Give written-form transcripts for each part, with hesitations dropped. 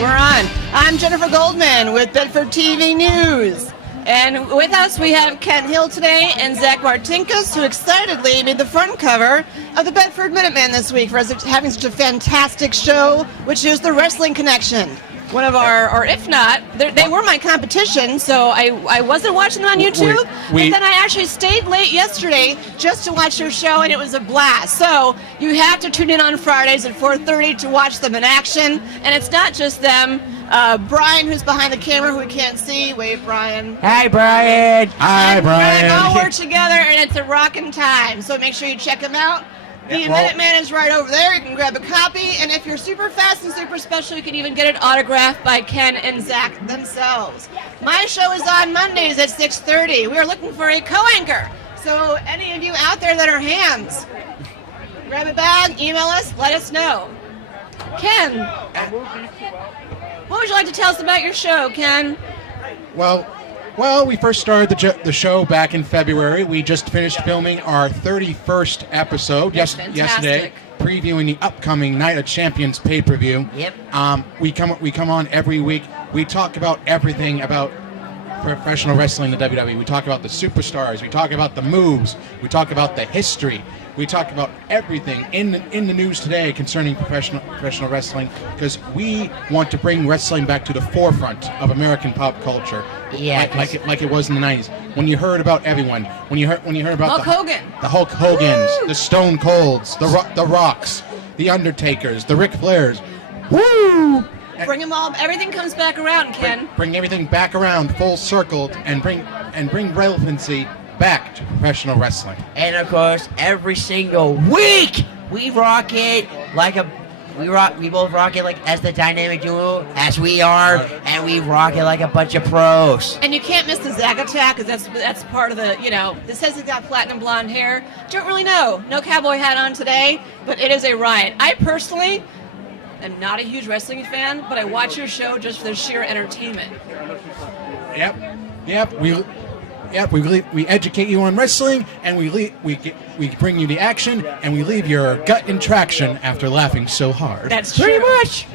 We're on. I'm Jennifer Goldman with Bedford TV News. And with us we have Ken Hill today and Zach Martinkus, who excitedly made the front cover of the Bedford Minutemen this week for us having such a fantastic show, which is the Wrestling Connection. One of our, or if not, they were my competition, so I wasn't watching them on YouTube, but then I actually stayed late yesterday just to watch your show, and it was a blast. So you have to tune in on Fridays at 4:30 to watch them in action, and it's not just them. Brian, who's behind the camera, who we can't see. Wave, Brian. Hi, Brian. Hi, Brian. We all work together, and it's a rockin' time, so make sure you check them out. The Minuteman is right over there. You can grab a copy, and if you're super fast and super special, you can even get it autographed by Ken and Zach themselves. My show is on Mondays at 6:30. We are looking for a co-anchor. So any of you out there that are hands, grab a bag, email us, let us know. Ken, what would you like to tell us about your show, Ken? Well, we first started the show back in February. We just finished filming our 31st episode yesterday, previewing the upcoming Night of Champions pay-per-view. Yep. We come on every week. We talk about everything about professional wrestling in the WWE. We talk about the superstars. We talk about the moves. We talk about the history. We talk about everything in the news today concerning professional wrestling, because we want to bring wrestling back to the forefront of American pop culture. Yeah, like it was in the 90s. When you heard about everyone, when you heard about the Hulk Hogan's, the Stone Colds, the Rocks, the Undertakers, the Ric Flairs. Woo! Bring them all. Everything comes back around, Ken. Bring everything back around, full circled, and bring relevancy back to professional wrestling. And of course, every single week we rock it like we both rock it like as the dynamic duo as we are, and we rock it like a bunch of pros. And you can't miss the Zach attack, because that's part of the, this says he's got platinum blonde hair. Don't really know. No cowboy hat on today, but it is a riot. I personally am not a huge wrestling fan, but I watch your show just for the sheer entertainment. Yep. We educate you on wrestling, and we bring you the action, and we leave your gut in traction after laughing so hard. That's pretty true. much.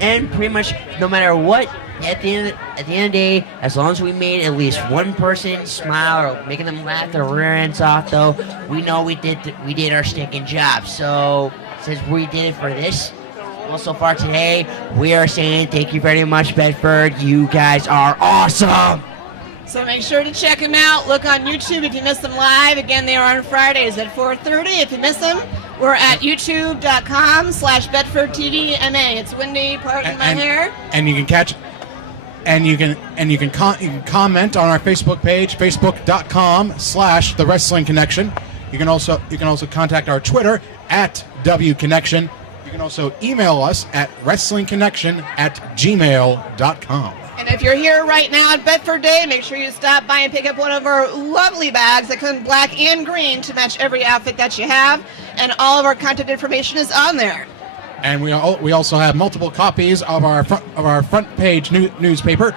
and pretty much no matter what, at the end of the day, as long as we made at least one person smile or making them laugh their rear ends off, though, we know we did our stinking job. So since we did it for this. Well, so far today, we are saying thank you very much, Bedford. You guys are awesome. So make sure to check them out. Look on YouTube if you miss them live. Again, they are on Fridays at 4:30. If you miss them, we're at youtube.com/BedfordTVMA. It's windy, parting my hair. And you can catch, and you can comment on our Facebook page, facebook.com/The Wrestling Connection. You can also contact our Twitter at WConnection. You can also email us at wrestlingconnection@gmail.com. And if you're here right now at Bedford Day, make sure you stop by and pick up one of our lovely bags that come in black and green to match every outfit that you have. And all of our contact information is on there. And we also have multiple copies of our front page newspaper,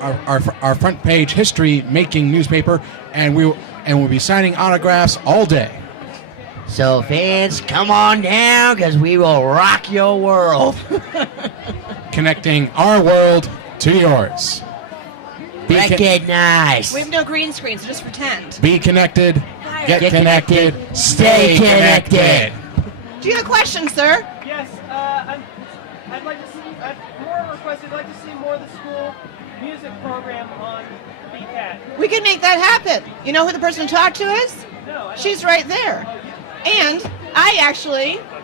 our front page history making newspaper, and we'll be signing autographs all day. So fans, come on down, because we will rock your world. Connecting our world to yours. Recognize. We have no green screen, so just pretend. Be connected. Get connected. Stay connected. Do you have a question, sir? Yes, I'd like to see, more requested, I'd like to see more of the school music program on BCAT. We can make that happen. You know who the person to talk to is? No, I don't. She's right there. And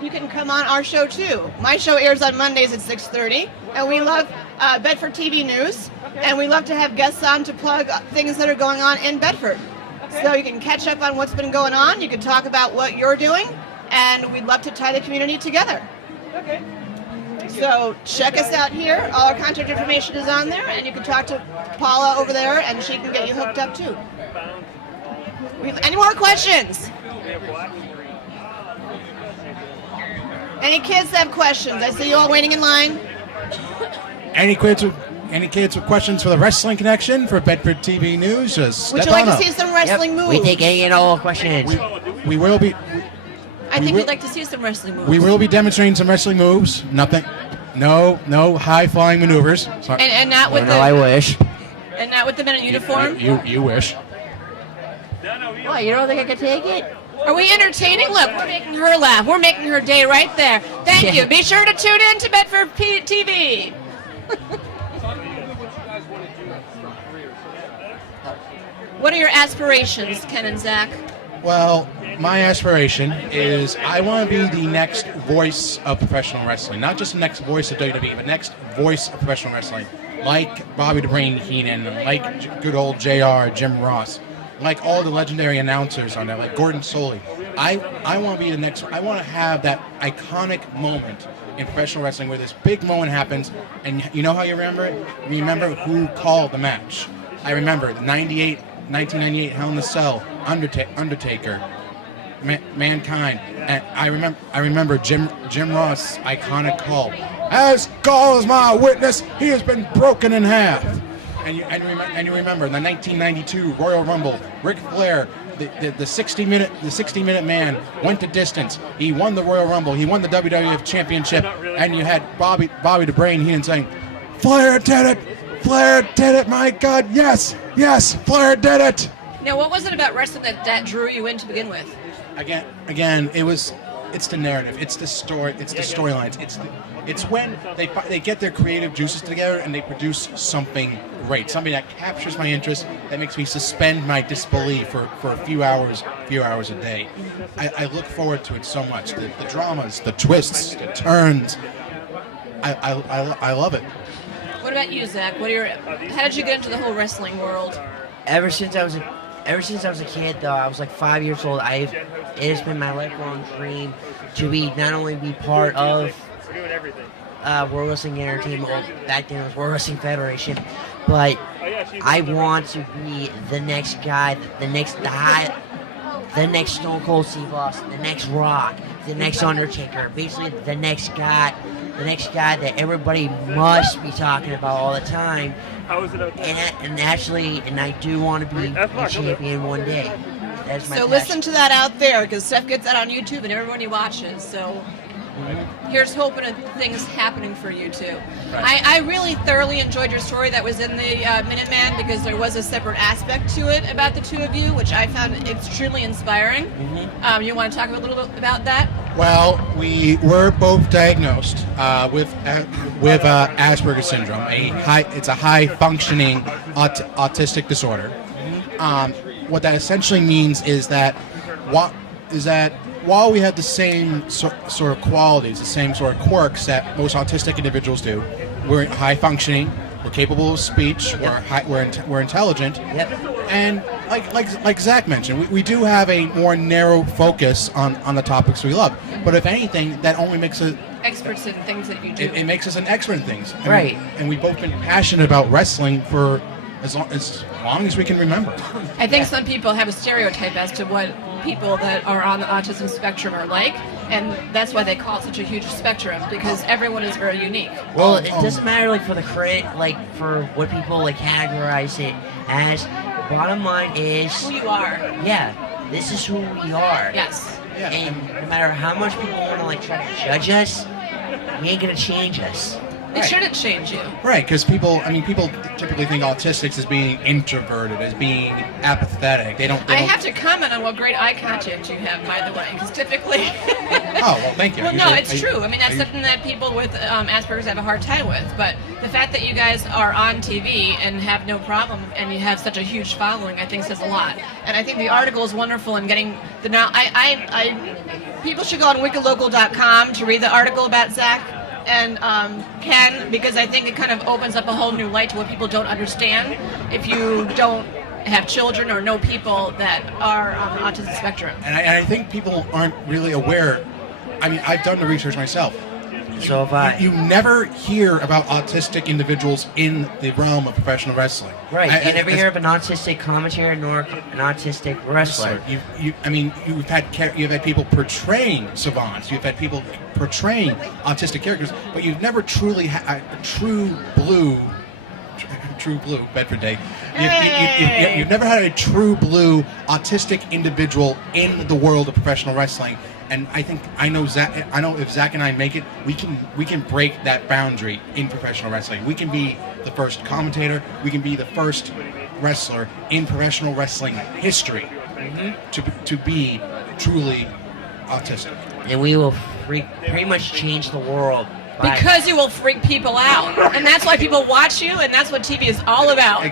you can come on our show too. My show airs on Mondays at 6:30, and we love Bedford TV News, and we love to have guests on to plug things that are going on in Bedford. Okay. So you can catch up on what's been going on, you can talk about what you're doing, and we'd love to tie the community together. Okay. Thank you. So check us out here. All our contact information is on there, and you can talk to Paula over there, and she can get you hooked up too. Any more questions? Any kids have questions? I see you all waiting in line. Any kids with questions for the Wrestling Connection for Bedford TV News? Just Would step you like on to up. see some wrestling moves? We take any and all questions. We will be. I think we'd like to see some wrestling moves. We will be demonstrating some wrestling moves. Nothing. No high-flying maneuvers. Sorry. And not with No, I wish. and not with the men in uniform. You wish. What, you don't think I could take it? Are we entertaining? Look, we're making her laugh. We're making her day right there. Thank Yeah. you. Be sure to tune in to Bedford TV. What are your aspirations, Ken and Zach? Well, my aspiration is I want to be the next voice of professional wrestling. Not just the next voice of WWE, but next voice of professional wrestling. Like Bobby the Brain Heenan, like good old JR, Jim Ross, like all the legendary announcers on there, like Gordon Soley. I want to be the next. I want to have that iconic moment in professional wrestling where this big moment happens, and you know how you remember it? You remember who called the match. I remember the 1998 Hell in a Cell, Undertaker, Mankind, and I remember Jim Ross' iconic call. As God is my witness, he has been broken in half. And you remember the 1992 Royal Rumble, Ric Flair, the 60-minute man went the distance. He won the Royal Rumble. He won the WWF Championship, and you had Bobby the Brain Heenan saying, "Flair did it! Flair did it! My God, yes, Flair did it!" Now, what was it about wrestling that drew you in to begin with? Again, it's the narrative, it's the story, it's the storylines, it's when they get their creative juices together and they produce something great, something that captures my interest, that makes me suspend my disbelief for a few hours a day. I look forward to it so much. The dramas, the twists, the turns. I love it. What about you, Zach? How did you get into the whole wrestling world? Ever since I was a kid, though, I was like 5 years old. It has been my lifelong dream to not only be part of World Wrestling Entertainment. Well, back then it was World Wrestling Federation, but I want to be the next guy, the next Stone Cold Steve Austin, the next Rock, the next Undertaker, basically the next guy that everybody must be talking about all the time. And I do want to be a champion one day. That's my So passion. listen to that out there, because Steph gets that on YouTube and everybody watches. So here's hoping of things happening for you too. Right. I really thoroughly enjoyed your story that was in the Minuteman, because there was a separate aspect to it about the two of you, which I found extremely inspiring. You want to talk a little bit about that? Well, we were both diagnosed with Asperger's syndrome. It's a high functioning autistic disorder. What that essentially means is that while we had the same sort of qualities, the same sort of quirks that most autistic individuals do, we're high functioning, we're capable of speech, we're intelligent, and like Zach mentioned, we do have a more narrow focus on the topics we love. But if anything, that only makes us Experts in things that you do. it makes us an expert in things. Right. And we've both been passionate about wrestling for as long as we can remember. I think some people have a stereotype as to what people that are on the autism spectrum are like, and that's why they call it such a huge spectrum, because everyone is very unique. Well, it doesn't matter for what people categorize it as. Bottom line is Who you are. Yeah, this is who we are. Yes. Yeah. And no matter how much people want to try to judge us, we ain't gonna change us. It shouldn't change you. Right, because people typically think autistics as being introverted, as being apathetic. They don't. I have to comment on what great eye contact you have, by the way, because typically... Oh, well, thank you. Well, no, it's true. I mean, that's something that people with Asperger's have a hard time with. But the fact that you guys are on TV and have no problem, and you have such a huge following, I think says a lot. And I think the article is wonderful in getting the now. People should go on wikolocal.com to read the article about Zach and Ken, because I think it kind of opens up a whole new light to what people don't understand if you don't have children or know people that are on the autism spectrum. And I think people aren't really aware. I mean, I've done the research myself. So if I... You never hear about autistic individuals in the realm of professional wrestling. Right, you never hear of an autistic commentator nor an autistic wrestler. You've had people portraying savants. You've had people portraying autistic characters, but you've never truly had a true blue true blue, Bedford Day. Hey! You've never had a true blue autistic individual in the world of professional wrestling. And I know if Zach and I make it, we can break that boundary in professional wrestling. We can be the first commentator. We can be the first wrestler in professional wrestling history to be truly autistic. And we will pretty much change the world. Because you will freak people out. And that's why people watch you, and that's what TV is all about.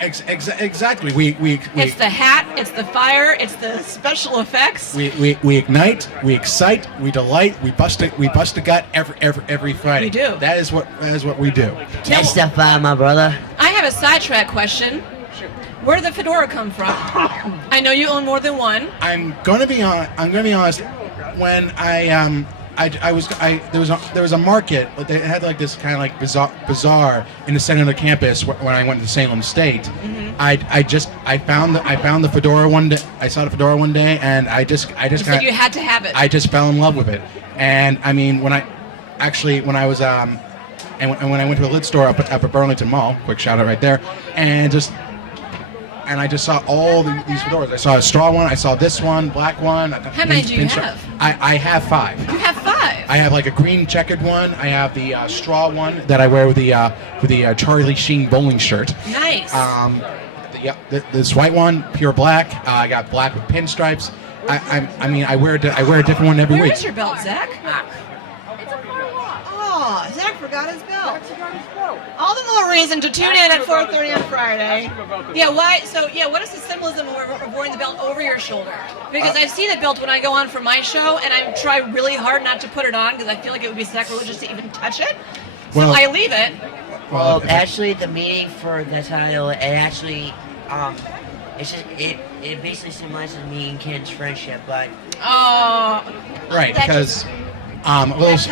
Exactly. It's the hat, it's the fire, it's the special effects. We ignite, we excite, we delight, we bust a gut every Friday. We do. That is what we do. That's the fire, my brother. I have a sidetrack question. Where did the fedora come from? I know you own more than one. I'm gonna be honest. When there was a market. They had like this kind of like bazaar in the center of the campus when I went to Salem State. Mm-hmm. I found the fedora one day. I saw the fedora one day, and I just You said you had to have it. I just fell in love with it. And I mean, when I was and when I went to a lid store up at Burlington Mall, quick shout out right there, and I just saw all these fedoras. I saw a straw one. I saw this one, black one. How many do you have? I have 5. You have 5. I have like a green checkered one. I have the straw one that I wear with the Charlie Sheen bowling shirt. Nice. This white one, pure black. I got black with pinstripes. I wear a different one every Where week. is your belt, Zach? Oh, Zach forgot his belt. All the more reason to tune in at 4:30 on Friday. Yeah, why? So, yeah, what is the symbolism of wearing the belt over your shoulder? Because I see the belt when I go on for my show, and I try really hard not to put it on because I feel like it would be sacrilegious to even touch it. So Well- I leave it. Well, actually, the meaning for the title, it actually, it's just it basically symbolizes me and Ken's friendship, but Oh, Right, that because just- a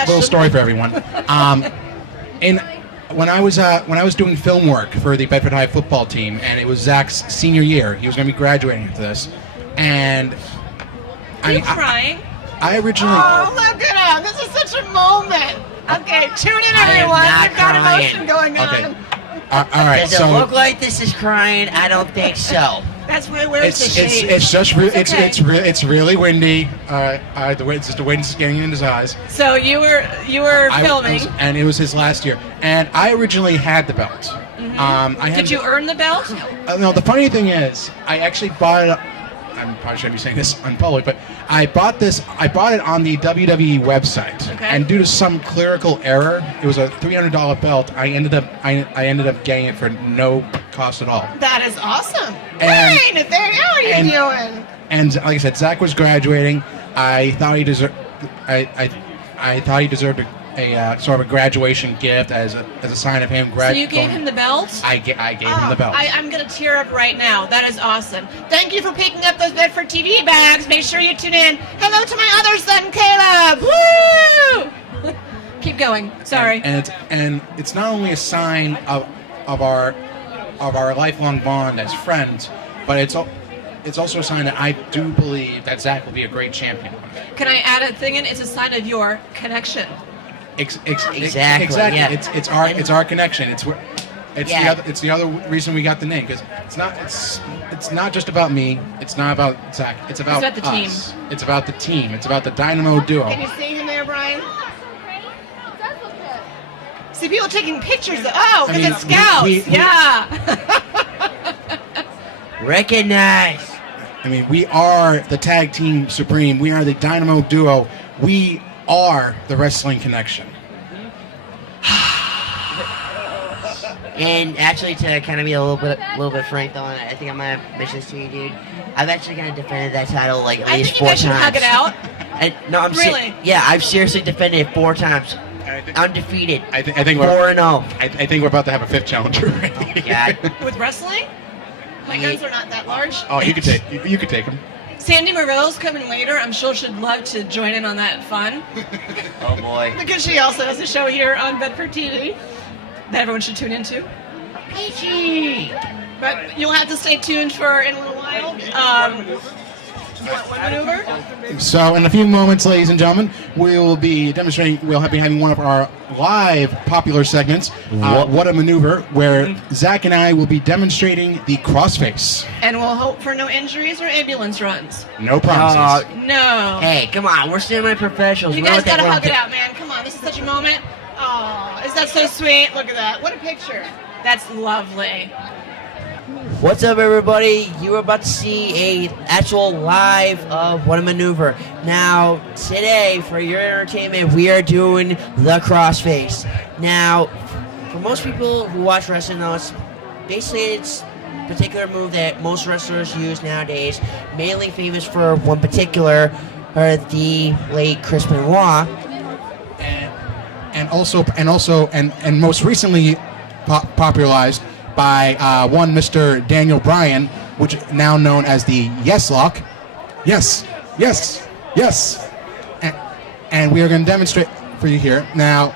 little story for everyone. When I was doing film work for the Bedford High football team, and it was Zach's senior year, he was going to be graduating after this, and Are you crying? I originally. Oh, look at him. This is such a moment. Okay, tune in, I am everyone. not We've got crying. emotion going on. Okay. All right, does it so look like this is crying? I don't think so. That's why wears the it's shade. it's just re- It's okay. it's really windy. It's just the wind's getting in his eyes. So you were filming. And it was his last year. And I originally had the belt. Did you earn the belt? No, the funny thing is, I actually bought it. I probably shouldn't be saying this in public, but I bought it on the WWE website. Okay. And due to some clerical error, it was a $300 belt. I ended up getting it for no cost at all. That is awesome. And- Hey, Nathaniel, how are you and- doing? And like I said, Zach was graduating. I thought he deserved. I thought he deserved a sort of a graduation gift as a sign of him. So you gave him the belt? I gave him the belt. I'm going to tear up right now. That is awesome. Thank you for picking up those Bedford TV bags. Make sure you tune in. Hello to my other son, Caleb. Woo! Keep going. Sorry. And it's not only a sign of our lifelong bond as friends, but it's also a sign that I do believe that Zach will be a great champion. Can I add a thing in? It's a sign of your connection. Exactly, Exactly. yeah. It's our connection. It's Yeah. the other reason we got the name, because it's not just about me. It's not about Zach. It's about the team. us. It's about the team. It's about the Dynamo duo. Can you see him there, Brian? See, people taking pictures. Oh, because it's scouts. Yeah. Recognize. I mean, we are the tag team supreme. We are the Dynamo duo. We are the wrestling connection. And actually, to kind of be a little bit frank though, and I think I'm gonna mention this to you, dude. I've actually kind of defended that title like at I least think you 4 guys should times. hug it out. No, I'm Really? yeah, I've seriously defended it 4 times. Undefeated. I think 4-0. I think we're about to have a 5th challenger. Yeah. With wrestling? My guns are not that large. Oh, you could take him. Sandy Morell's coming later. I'm sure she'd love to join in on that fun. Oh boy. Because she also has a show here on Bedford TV that everyone should tune into. Peachy. But you'll have to stay tuned for in a little while. What maneuver? So in a few moments, ladies and gentlemen, we'll be demonstrating. We'll be having one of our live popular segments, "What a Maneuver," where Zach and I will be demonstrating the crossface. And we'll hope for no injuries or ambulance runs. No promises. No. Hey, come on, we're semi-professionals. You We know guys what that gotta word hug it out, man. Come on, this is such a moment. Oh, is that so sweet? Look at that. What a picture. That's lovely. What's up, everybody? You are about to see a actual live of What a Maneuver. Now, today, for your entertainment, we are doing the crossface. Now, for most people who watch wrestling, know it's a particular move that most wrestlers use nowadays, mainly famous for one particular, the late Chris Benoit. And most recently popularized by one Mr. Daniel Bryan, which is now known as the Yes Lock. Yes, yes, yes. And we are going to demonstrate for you here. Now,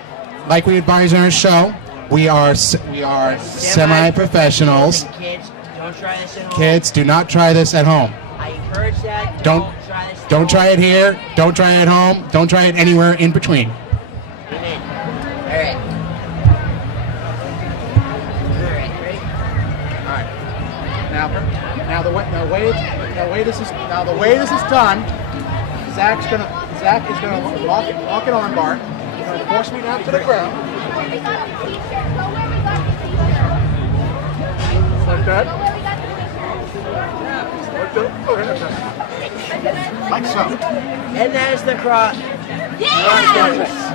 like we advise on our show, we are semi-professionals. Kids, don't try this at home. Kids, do not try this at home. I encourage that. Don't try this at Don't try it here. Don't try it at home. Don't try it anywhere in between. Amen. All right. Ready? All right. Now the way this is done, Zach is gonna lock an arm bar. He's gonna force me down to the ground. Like that. Like so. And there's the cross. Yeah!